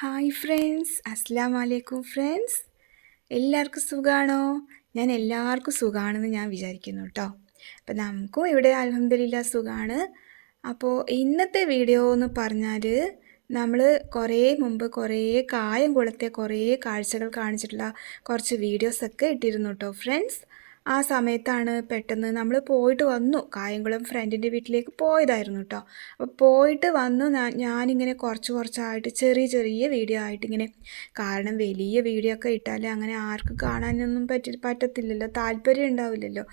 Hi friends, അസ്സലാമു അലൈക്കും friends. എല്ലാവർക്കും സുഖമാണോ? ഞാൻ എല്ലാവർക്കും സുഖമാണെന്ന് ഞാൻ വിചാരിക്കുന്നു കേട്ടോ. അപ്പം നമുക്കും ഇവിടെ അൽഹംദുലില്ലാ സുഖമാണ്. അപ്പോൾ ഇന്നത്തെ വീഡിയോ എന്ന് പറഞ്ഞാൽ നമ്മൾ കുറേ മുമ്പ് കുറേ കായം കൊളുത്തിയ കുറേ കാഴ്ചകൾ കാണിച്ചിട്ടുള്ള കുറച്ച് വീഡിയോസൊക്കെ ഇട്ടിരുന്നു കേട്ടോ ഫ്രണ്ട്സ്. ആ സമയത്താണ് പെട്ടെന്ന് നമ്മൾ പോയിട്ട് വന്നു, കായംകുളം ഫ്രണ്ടിൻ്റെ വീട്ടിലേക്ക് പോയതായിരുന്നു കേട്ടോ. അപ്പോൾ പോയിട്ട് വന്നു ഞാനിങ്ങനെ കുറച്ചായിട്ട് ചെറിയ ചെറിയ വീഡിയോ ആയിട്ടിങ്ങനെ, കാരണം വലിയ വീഡിയോ ഒക്കെ ഇട്ടാൽ അങ്ങനെ ആർക്കും കാണാനൊന്നും പറ്റത്തില്ലല്ലോ, താല്പര്യം ഉണ്ടാവില്ലല്ലോ.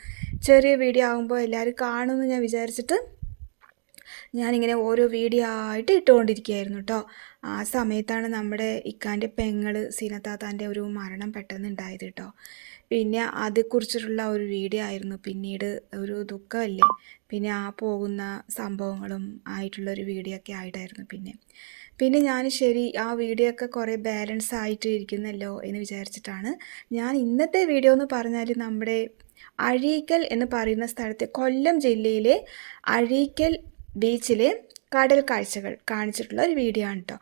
ചെറിയ വീഡിയോ ആകുമ്പോൾ എല്ലാവരും കാണുമെന്ന് ഞാൻ വിചാരിച്ചിട്ട് ഞാനിങ്ങനെ ഓരോ വീഡിയോ ആയിട്ട് ഇട്ടുകൊണ്ടിരിക്കുകയായിരുന്നു കേട്ടോ. ആ സമയത്താണ് നമ്മുടെ ഇക്കാൻ്റെ പെങ്ങൾ സീനത്താത്താൻ്റെ ഒരു മരണം പെട്ടെന്ന് ഉണ്ടായത് കേട്ടോ. പിന്നെ അതേക്കുറിച്ചിട്ടുള്ള ഒരു വീഡിയോ ആയിരുന്നു. പിന്നീട് ഒരു ദുഃഖമല്ലേ, പിന്നെ ആ പോകുന്ന സംഭവങ്ങളും ആയിട്ടുള്ളൊരു വീഡിയോ ഒക്കെ ആയിട്ടായിരുന്നു. പിന്നെ ഞാൻ ശരി ആ വീഡിയോ ഒക്കെ കുറേ ബാലൻസ് ആയിട്ട് ഇരിക്കുന്നല്ലോ എന്ന് വിചാരിച്ചിട്ടാണ് ഞാൻ ഇന്നത്തെ വീഡിയോ എന്ന് പറഞ്ഞാൽ നമ്മുടെ അഴീക്കൽ എന്ന് പറയുന്ന സ്ഥലത്തെ കൊല്ലം ജില്ലയിലെ അഴീക്കൽ ബീച്ചിലെ കടൽ കാഴ്ചകൾ കാണിച്ചിട്ടുള്ള ഒരു വീഡിയോ ആണ് കേട്ടോ.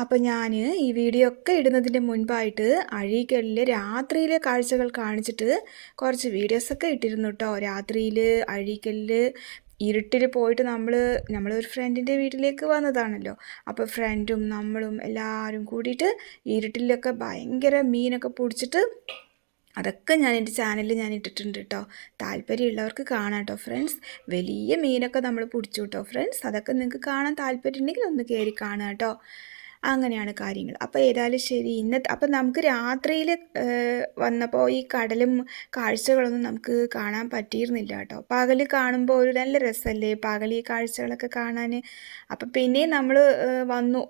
അപ്പോൾ ഞാൻ ഈ വീഡിയോ ഒക്കെ ഇടുന്നതിൻ്റെ മുൻപായിട്ട് അഴീക്കലിലെ രാത്രിയിലെ കാഴ്ചകൾ കാണിച്ചിട്ട് കുറച്ച് വീഡിയോസൊക്കെ ഇട്ടിരുന്നു കേട്ടോ. രാത്രിയിൽ അഴീക്കലിൽ ഇരുട്ടിൽ പോയിട്ട് നമ്മളൊരു ഫ്രണ്ടിൻ്റെ വീട്ടിലേക്ക് വന്നതാണല്ലോ. അപ്പോൾ ഫ്രണ്ടും നമ്മളും എല്ലാവരും കൂടിയിട്ട് ഇരുട്ടിലൊക്കെ ഭയങ്കര മീനൊക്കെ പിടിച്ചിട്ട് അതൊക്കെ ഞാൻ എൻ്റെ ചാനലിൽ ഞാൻ ഇട്ടിട്ടുണ്ട് കേട്ടോ. താല്പര്യമുള്ളവർക്ക് കാണാം കേട്ടോ ഫ്രണ്ട്സ്. വലിയ മീനൊക്കെ നമ്മൾ പിടിച്ചു കേട്ടോ ഫ്രണ്ട്സ്. അതൊക്കെ നിങ്ങൾക്ക് കാണാൻ താല്പര്യം ഉണ്ടെങ്കിൽ ഒന്ന് കയറി കാണുക കേട്ടോ. അങ്ങനെയാണ് കാര്യങ്ങൾ. അപ്പോൾ ഏതായാലും ശരി, അപ്പം നമുക്ക് രാത്രിയിൽ വന്നപ്പോൾ ഈ കടലും കാഴ്ചകളൊന്നും നമുക്ക് കാണാൻ പറ്റിയിരുന്നില്ല കേട്ടോ. പകൽ കാണുമ്പോൾ ഒരു നല്ല രസമല്ലേ പകൽ ഈ കാഴ്ചകളൊക്കെ കാണാൻ. അപ്പം പിന്നെയും നമ്മൾ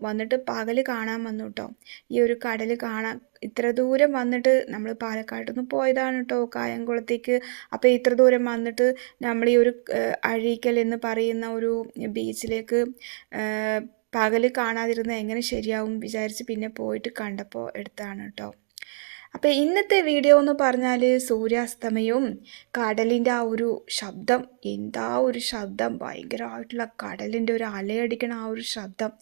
വന്നിട്ട് പകൽ കാണാൻ വന്നു കേട്ടോ. ഈ ഒരു കടൽ കാണാൻ ഇത്ര ദൂരം വന്നിട്ട് നമ്മൾ പാലക്കാട് നിന്ന് പോയതാണ് കേട്ടോ കായംകുളത്തേക്ക്. അപ്പോൾ ഇത്ര ദൂരം വന്നിട്ട് നമ്മൾ ഈ ഒരു അഴീക്കൽ എന്ന് പറയുന്ന ഒരു ബീച്ചിലേക്ക് പകൽ കാണാതിരുന്ന എങ്ങനെ ശരിയാവും വിചാരിച്ച് പിന്നെ പോയിട്ട് കണ്ടപ്പോൾ എടുത്താണ് കേട്ടോ. അപ്പോൾ ഇന്നത്തെ വീഡിയോ എന്ന് പറഞ്ഞാൽ സൂര്യാസ്തമയവും കടലിൻ്റെ ആ ഒരു ശബ്ദം, എന്താ ഒരു ശബ്ദം, ഭയങ്കരമായിട്ടുള്ള കടലിൻ്റെ ഒരു അലയടിക്കണ ആ ഒരു ശബ്ദം,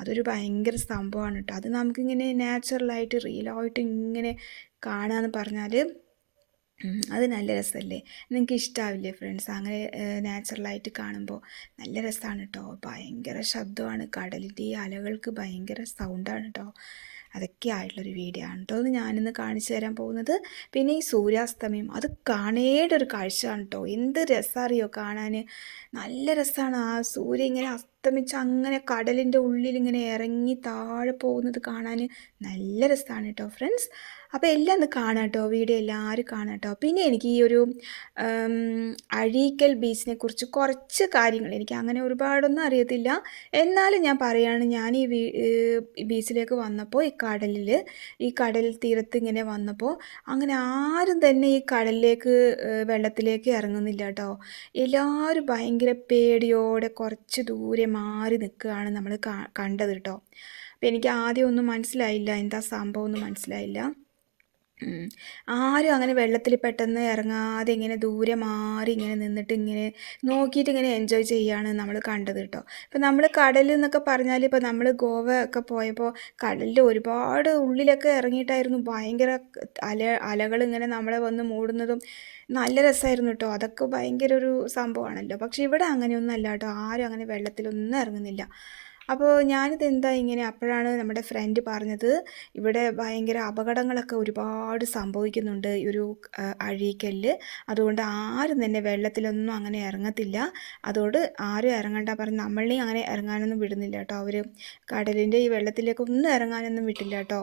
അതൊരു ഭയങ്കര സംഭവമാണ് കേട്ടോ. അത് നമുക്കിങ്ങനെ നാച്ചുറലായിട്ട് റിയലായിട്ട് ഇങ്ങനെ കാണാമെന്ന് പറഞ്ഞാൽ അത് നല്ല രസമല്ലേ, നിങ്ങൾക്ക് ഇഷ്ടാവില്ലേ ഫ്രണ്ട്സ്? അങ്ങനെ നാച്ചുറലായിട്ട് കാണുമ്പോൾ നല്ല രസമാണ് കേട്ടോ. ഭയങ്കര ശബ്ദമാണ്, കടലിൻ്റെ ഈ അലകൾക്ക് ഭയങ്കര സൗണ്ടാണ് കേട്ടോ. അതൊക്കെ ആയിട്ടുള്ളൊരു വീഡിയോ ആണ് കേട്ടോ ഞാനിന്ന് കാണിച്ചു തരാൻ പോകുന്നത്. പിന്നെ ഈ സൂര്യാസ്തമയം അത് കാണേണ്ട ഒരു കാഴ്ചയാണ് കേട്ടോ. എന്ത് രസമറിയോ കാണാൻ, നല്ല രസമാണ്. ആ സൂര്യൻ ഇങ്ങനെ അസ്തമിച്ച് അങ്ങനെ കടലിൻ്റെ ഉള്ളിൽ ഇങ്ങനെ ഇറങ്ങി താഴെ പോകുന്നത് കാണാൻ നല്ല രസമാണ് കേട്ടോ ഫ്രണ്ട്സ്. അപ്പോൾ എല്ലാം ഒന്ന് കാണാം കേട്ടോ, വീഡിയോ എല്ലാവരും കാണാം കേട്ടോ. പിന്നെ എനിക്ക് ഈ ഒരു അഴീക്കൽ ബീച്ചിനെ കുറിച്ച് കുറച്ച് കാര്യങ്ങൾ, എനിക്ക് അങ്ങനെ ഒരുപാടൊന്നും അറിയത്തില്ല, എന്നാലും ഞാൻ പറയുകയാണ്. ഞാൻ ഈ ബീച്ചിലേക്ക് വന്നപ്പോൾ ഈ കടൽ തീരത്ത് ഇങ്ങനെ വന്നപ്പോൾ അങ്ങനെ ആരും തന്നെ ഈ കടലിലേക്ക് വെള്ളത്തിലേക്ക് ഇറങ്ങുന്നില്ല കേട്ടോ. എല്ലാവരും ഭയങ്കര പേടിയോടെ കുറച്ച് ദൂരെ മാറി നിൽക്കുകയാണ് നമ്മൾ കണ്ടത് കേട്ടോ. അപ്പോൾ എനിക്ക് ആദ്യം ഒന്നും മനസ്സിലായില്ല, എന്താ സംഭവം ഒന്നും മനസ്സിലായില്ല. ആരും അങ്ങനെ വെള്ളത്തിൽ പെട്ടെന്ന് ഇറങ്ങാതെ ഇങ്ങനെ ദൂരെ മാറി ഇങ്ങനെ നിന്നിട്ട് ഇങ്ങനെ നോക്കിയിട്ട് ഇങ്ങനെ എൻജോയ് ചെയ്യാണ് നമ്മൾ കണ്ടത് കേട്ടോ. ഇപ്പം നമ്മൾ കടലിൽ എന്നൊക്കെ പറഞ്ഞാൽ ഇപ്പോൾ നമ്മൾ ഗോവ ഒക്കെ പോയപ്പോൾ കടലിൽ ഒരുപാട് ഉള്ളിലൊക്കെ ഇറങ്ങിയിട്ടായിരുന്നു ഭയങ്കര അലകൾ ഇങ്ങനെ നമ്മളെ വന്ന് മൂടുന്നതും നല്ല രസമായിരുന്നു കേട്ടോ. അതൊക്കെ ഭയങ്കര ഒരു സംഭവമാണല്ലോ. പക്ഷെ ഇവിടെ അങ്ങനെയൊന്നും അല്ല കേട്ടോ, ആരും അങ്ങനെ വെള്ളത്തിലൊന്നും ഇറങ്ങുന്നില്ല. അപ്പോൾ ഞാനിതെന്താ ഇങ്ങനെ, അപ്പോഴാണ് നമ്മുടെ ഫ്രണ്ട് പറഞ്ഞത് ഇവിടെ ഭയങ്കര അപകടങ്ങളൊക്കെ ഒരുപാട് സംഭവിക്കുന്നുണ്ട് ഈ ഒരു അഴീക്കലിൽ, അതുകൊണ്ട് ആരും തന്നെ വെള്ളത്തിലൊന്നും അങ്ങനെ ഇറങ്ങത്തില്ല, അതുകൊണ്ട് ആരും ഇറങ്ങണ്ട പറഞ്ഞ് നമ്മളെയും അങ്ങനെ ഇറങ്ങാനൊന്നും വിടുന്നില്ല കേട്ടോ. അവർ കടലിൻ്റെ ഈ വെള്ളത്തിലേക്കൊന്നും ഇറങ്ങാനൊന്നും വിട്ടില്ല കേട്ടോ.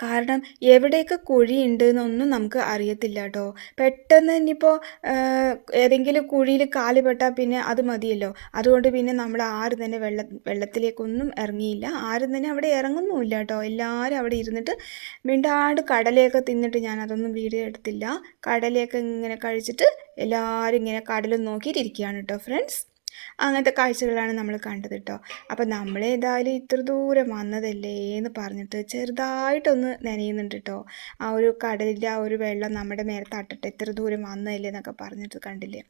കാരണം എവിടെയൊക്കെ കുഴിയുണ്ട് എന്നൊന്നും നമുക്ക് അറിയത്തില്ല കേട്ടോ. പെട്ടെന്ന് ഇനിയിപ്പോൾ ഏതെങ്കിലും കുഴിയിൽ കാല് പെട്ടാൽ പിന്നെ അത് മതിയല്ലോ. അതുകൊണ്ട് പിന്നെ നമ്മൾ ആരും തന്നെ വെള്ളത്തിലേക്കൊന്നും ഇറങ്ങിയില്ല, ആരും തന്നെ അവിടെ ഇറങ്ങുന്നുമില്ല കേട്ടോ. എല്ലാവരും അവിടെ ഇരുന്നിട്ട് മിണ്ടാണ്ട് കടലയൊക്കെ തിന്നിട്ട്, ഞാൻ അതൊന്നും വീഡിയോ എടുത്തില്ല, കടലയൊക്കെ ഇങ്ങനെ കഴിച്ചിട്ട് എല്ലാവരും ഇങ്ങനെ കടലും നോക്കിയിട്ടിരിക്കുകയാണ് കേട്ടോ ഫ്രണ്ട്സ്. അങ്ങനത്തെ കാഴ്ചകളാണ് നമ്മൾ കണ്ടത് കേട്ടോ. അപ്പം നമ്മളേതായാലും ഇത്ര ദൂരം വന്നതല്ലേ എന്ന് പറഞ്ഞിട്ട് ചെറുതായിട്ടൊന്ന് നനയുന്നുണ്ട് കേട്ടോ. ആ ഒരു കടലിൻ്റെ ആ ഒരു വെള്ളം നമ്മുടെ മേലെ തട്ടട്ടെ, ഇത്ര ദൂരം വന്നതല്ലേ എന്നൊക്കെ പറഞ്ഞിട്ട് കണ്ടില്ലേ.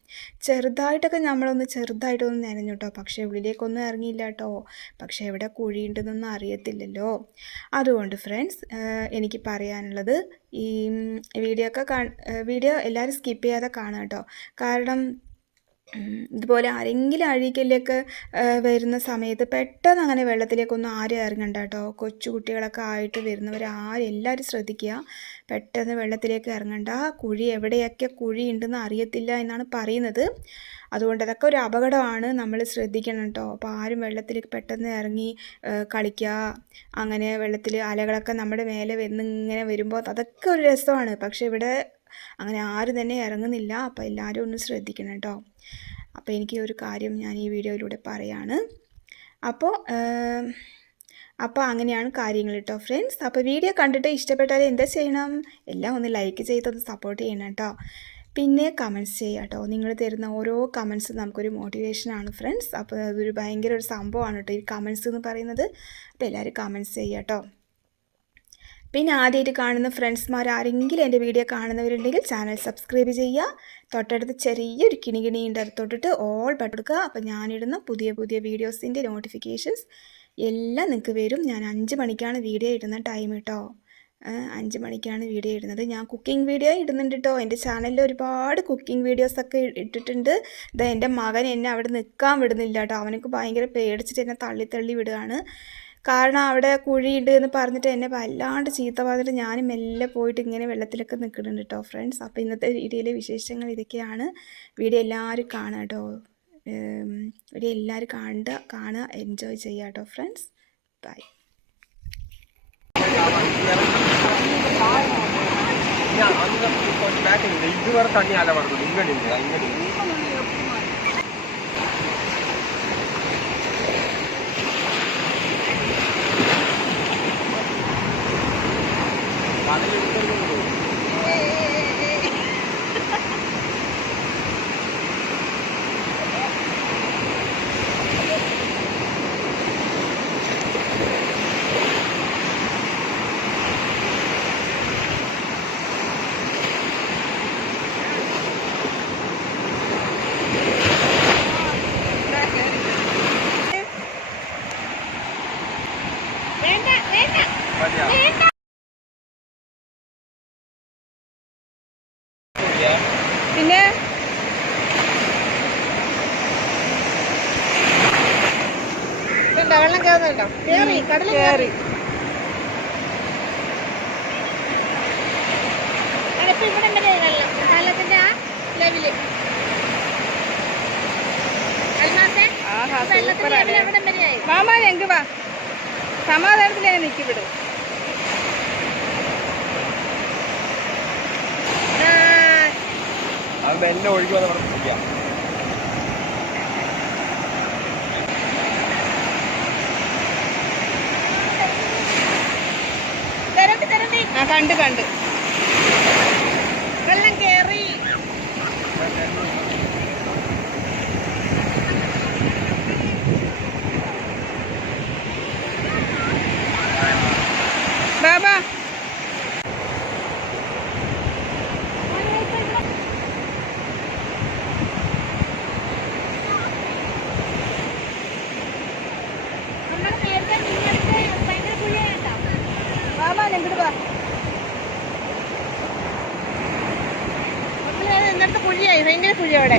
ചെറുതായിട്ടൊക്കെ ചെറുതായിട്ടൊന്ന് നനഞ്ഞു കേട്ടോ. പക്ഷേ ഉള്ളിലേക്കൊന്നും ഇറങ്ങിയില്ല കേട്ടോ. പക്ഷേ എവിടെ കുഴിയുണ്ടെന്നൊന്നും അറിയത്തില്ലല്ലോ. അതുകൊണ്ട് ഫ്രണ്ട്സ്, എനിക്ക് പറയാനുള്ളത് ഈ വീഡിയോ എല്ലാവരും സ്കിപ്പ് ചെയ്യാതെ കാണുക കേട്ടോ. കാരണം ഇതുപോലെ ആരെങ്കിലും അഴീക്കലിലേക്ക് വരുന്ന സമയത്ത് പെട്ടെന്ന് അങ്ങനെ വെള്ളത്തിലേക്കൊന്നും ആരും ഇറങ്ങണ്ട കേട്ടോ. കൊച്ചു കുട്ടികളൊക്കെ ആയിട്ട് വരുന്നവർ എല്ലാവരും ശ്രദ്ധിക്കുക. പെട്ടെന്ന് വെള്ളത്തിലേക്ക് ഇറങ്ങണ്ട. കുഴി എവിടെയൊക്കെ കുഴി ഉണ്ടെന്ന് അറിയത്തില്ല എന്നാണ് പറയുന്നത്. അതുകൊണ്ട് അതൊക്കെ ഒരു അപകടമാണ്, നമ്മൾ ശ്രദ്ധിക്കണം കേട്ടോ. അപ്പോൾ ആരും വെള്ളത്തിലേക്ക് പെട്ടെന്ന് ഇറങ്ങി കളിക്കുക, അങ്ങനെ വെള്ളത്തിൽ അലകളൊക്കെ നമ്മുടെ മേലെ ഇങ്ങനെ വരുമ്പോൾ അതൊക്കെ ഒരു രസമാണ്. പക്ഷെ ഇവിടെ അങ്ങനെ ആരും തന്നെ ഇറങ്ങുന്നില്ല. അപ്പോൾ എല്ലാവരും ഒന്ന് ശ്രദ്ധിക്കണം കേട്ടോ. അപ്പോൾ എനിക്ക് ഒരു കാര്യം ഞാൻ ഈ വീഡിയോയിലൂടെ പറയാണ്. അപ്പോൾ അങ്ങനെയാണ് കാര്യങ്ങൾ കേട്ടോ ഫ്രണ്ട്സ്. അപ്പോൾ വീഡിയോ കണ്ടിട്ട് ഇഷ്ടപ്പെട്ടാൽ എന്താ ചെയ്യണം? എല്ലാം ഒന്ന് ലൈക്ക് ചെയ്തൊന്ന് സപ്പോർട്ട് ചെയ്യണം കേട്ടോ. പിന്നെ കമൻറ്റ്സ് ചെയ്യുക കേട്ടോ. നിങ്ങൾ തരുന്ന ഓരോ കമൻറ്റ്സും നമുക്കൊരു മോട്ടിവേഷനാണ് ഫ്രണ്ട്സ്. അപ്പോൾ അതൊരു ഭയങ്കര ഒരു സംഭവമാണ് കേട്ടോ ഈ കമൻറ്റ്സ് എന്ന് പറയുന്നത്. അപ്പോൾ എല്ലാവരും കമൻറ്റ്സ് ചെയ്യുക കേട്ടോ. പിന്നെ ആദ്യമായിട്ട് കാണുന്ന ഫ്രണ്ട്സ്മാർ ആരെങ്കിലും എൻ്റെ വീഡിയോ കാണുന്നവരുണ്ടെങ്കിൽ ചാനൽ സബ്സ്ക്രൈബ് ചെയ്യുക. തൊട്ടടുത്ത് ചെറിയൊരു കിണികിണിയുണ്ട്, അത് തൊട്ടിട്ട് ഓൾ ബട്ടൺ കൊടുക്കുക. അപ്പോൾ ഞാനിടുന്ന പുതിയ പുതിയ വീഡിയോസിൻ്റെ നോട്ടിഫിക്കേഷൻസ് എല്ലാം നിങ്ങൾക്ക് വരും. ഞാൻ 5 മണിക്കാണ് വീഡിയോ ഇടുന്ന ടൈം കേട്ടോ. 5 മണിക്കാണ് വീഡിയോ ഇടുന്നത്. ഞാൻ കുക്കിംഗ് വീഡിയോ ഇടുന്നുണ്ട് കേട്ടോ. എൻ്റെ ചാനലിൽ ഒരുപാട് കുക്കിംഗ് വീഡിയോസൊക്കെ ഇട്ടിട്ടുണ്ട്. ഇതാ എൻ്റെ മകൻ എന്നെ അവിടെ നിൽക്കാൻ വിടുന്നില്ല കേട്ടോ. അവനക്ക് ഭയങ്കര പേടിച്ചിട്ട് എന്നെ തള്ളി വിടുകയാണ്. കാരണം അവിടെ കുഴിയുണ്ട് എന്ന് പറഞ്ഞിട്ട് എന്നെ വല്ലാണ്ട് ചീത്ത പറഞ്ഞിട്ട് ഞാനും മെല്ലെ പോയിട്ട് ഇങ്ങനെ വെള്ളത്തിലൊക്കെ നിൽക്കുന്നുണ്ട് കേട്ടോ ഫ്രണ്ട്സ്. അപ്പോൾ ഇന്നത്തെ വീഡിയോയിലെ വിശേഷങ്ങൾ ഇതൊക്കെയാണ്. വീഡിയോ എല്ലാവരും കാണുക കേട്ടോ. വീഡിയോ എല്ലാവരും കാണുക, എൻജോയ് ചെയ്യുക കേട്ടോ ഫ്രണ്ട്സ്. ബൈ. ഇതുവരെ തണ്ണി അല പറഞ്ഞു ഇങ്ങോട്ടില്ല പിന്നെ വെള്ളം കയറുന്നുണ്ടോ? കടൽ കയറി. ഇവിടെ വെള്ളം വെള്ളത്തിന്റെ ആ ലെവല് മാമാ എങ്ക് വാ, സമാധാനത്തിലാണ് നിൽക്കിവിടെ. എന്നെ ഒഴുകി വന്ന് കണ്ട് വെള്ളം കേറി. ബാബാ ഇന്നത്തെ കുഴിയായി, ഭയങ്കര കുഴി അവിടെ.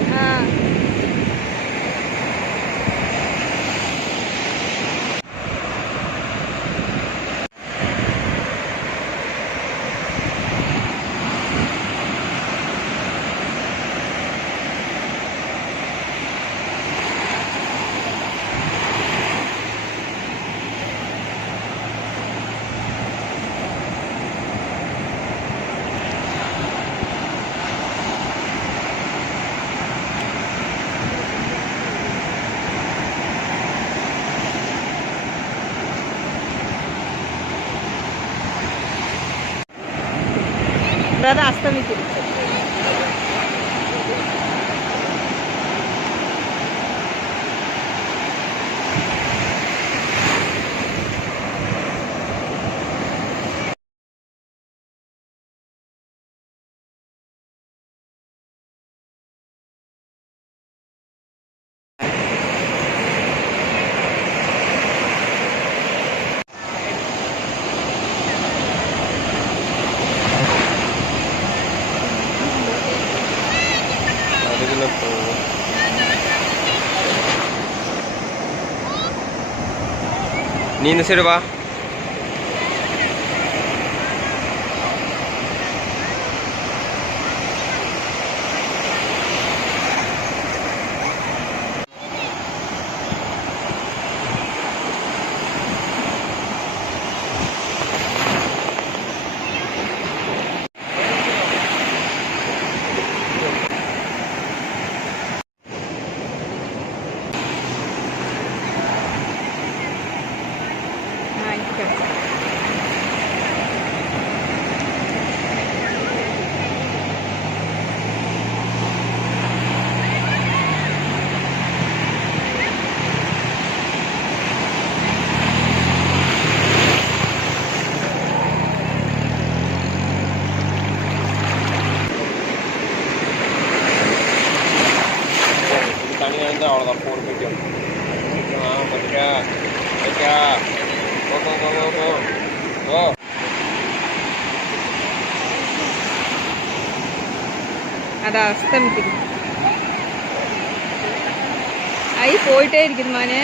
അത് അസ്തമിച്ചിരിക്കും. ഒന്ന് പോകും. നീ ഇന്ന് ശരി വാ. தண்ணி வந்து அவ்வளோதான் போட்டு வைக்கும். வைக்கா வைக்கா ஓ. അതാ അസ്തമിക്കുന്നു. ആയി പോയിട്ടേ ഇരിക്കുന്നു മോനെ.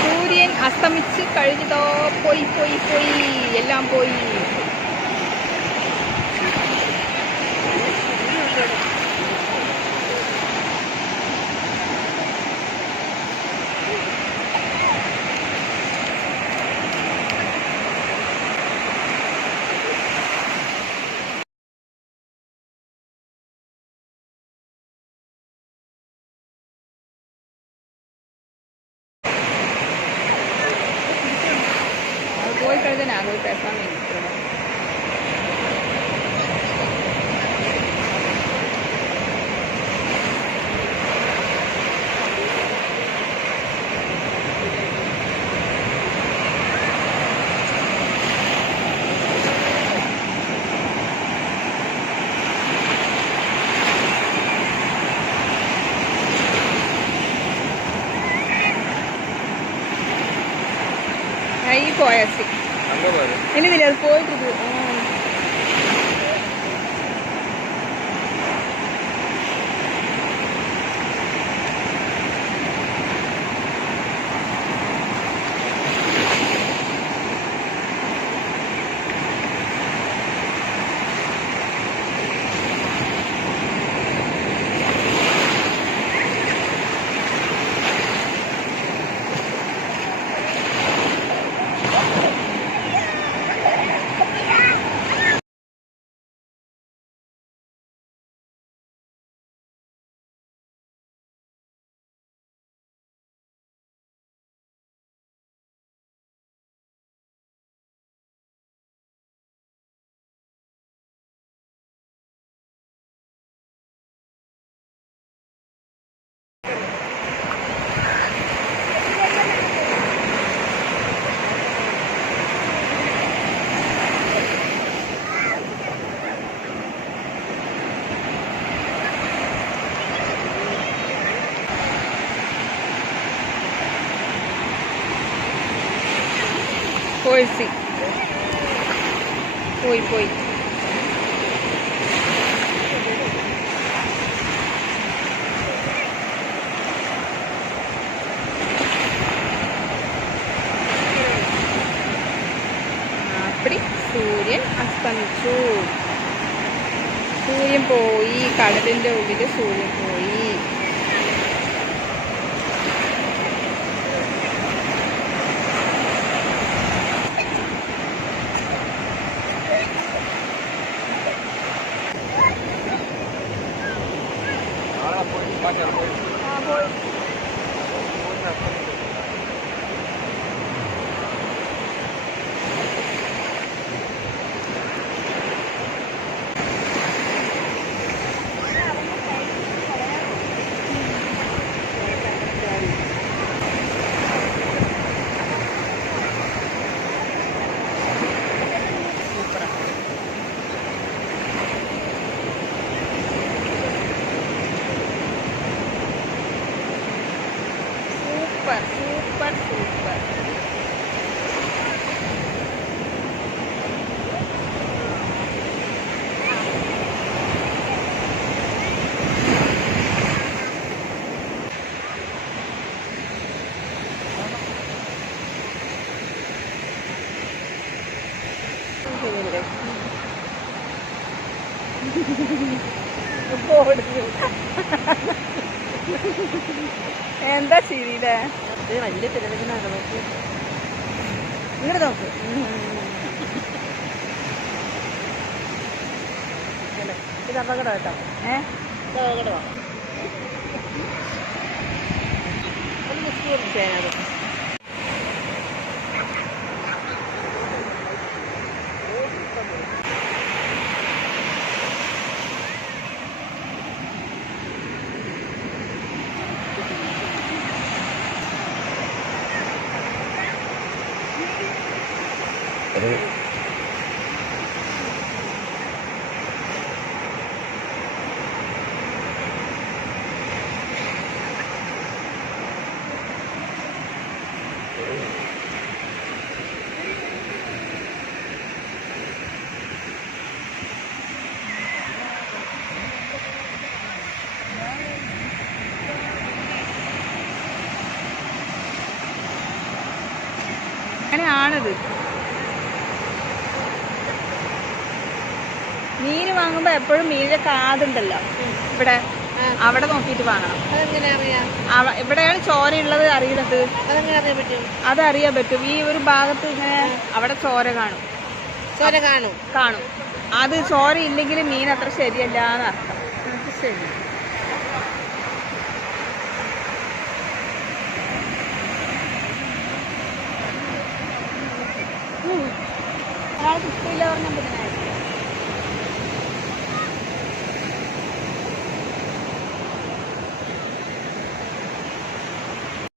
സൂര്യൻ അസ്തമിച്ച് കഴിഞ്ഞതോ. പോയി പോയി പോയി, എല്ലാം പോയി. പോയി കഴിഞ്ഞാൽ അത് പേസാൻ വേണ്ടിയിട്ടുള്ളത്. ഈ പോയാസി ഇനിതില്ല അത് പോയിട്ടിത്. പോയി പോയി പോയി. അപ്പടി സൂര്യൻ അസ്തമിച്ചു. സൂര്യൻ പോയി, കടലിൻ്റെ ഉള്ളിൽ സൂര്യൻ പോയി. Super, super, super. എന്താ ശരിയില്ലേ? വലിയ തിരവിനാണ് നോക്ക്, ഇങ്ങോട്ട് നോക്ക്. ഇത് അപകടം കേട്ടോ. ഇത് അപകടമാണ്. ഒന്ന് മിസ് ചെയ്യാനത്. അങ്ങനെയാണിത്. മീൻ വാങ്ങുമ്പോ എപ്പോഴും മീനിന്റെ കാതുണ്ടല്ലോ ഇവിടെ, അവിടെ നോക്കിയിട്ട് വാങ്ങണം. അതെങ്ങനെ അറിയാം? ഇവിടെയാണ് ചോര ഉള്ളത് അറിയുന്നത്. അതെങ്ങനെ അറിയാൻ പറ്റും? അതറിയാൻ പറ്റും. ഈ ഒരു ഭാഗത്ത് ഇങ്ങനെ അവിടെ ചോര കാണും. ചോര കാണും. കാണും. അത് ചോര ഇല്ലെങ്കിൽ മീൻ അത്ര ശരിയല്ല എന്നർത്ഥം. ശരി. ഒരാൾ കിട്ടിയില്ല പറഞ്ഞാൽ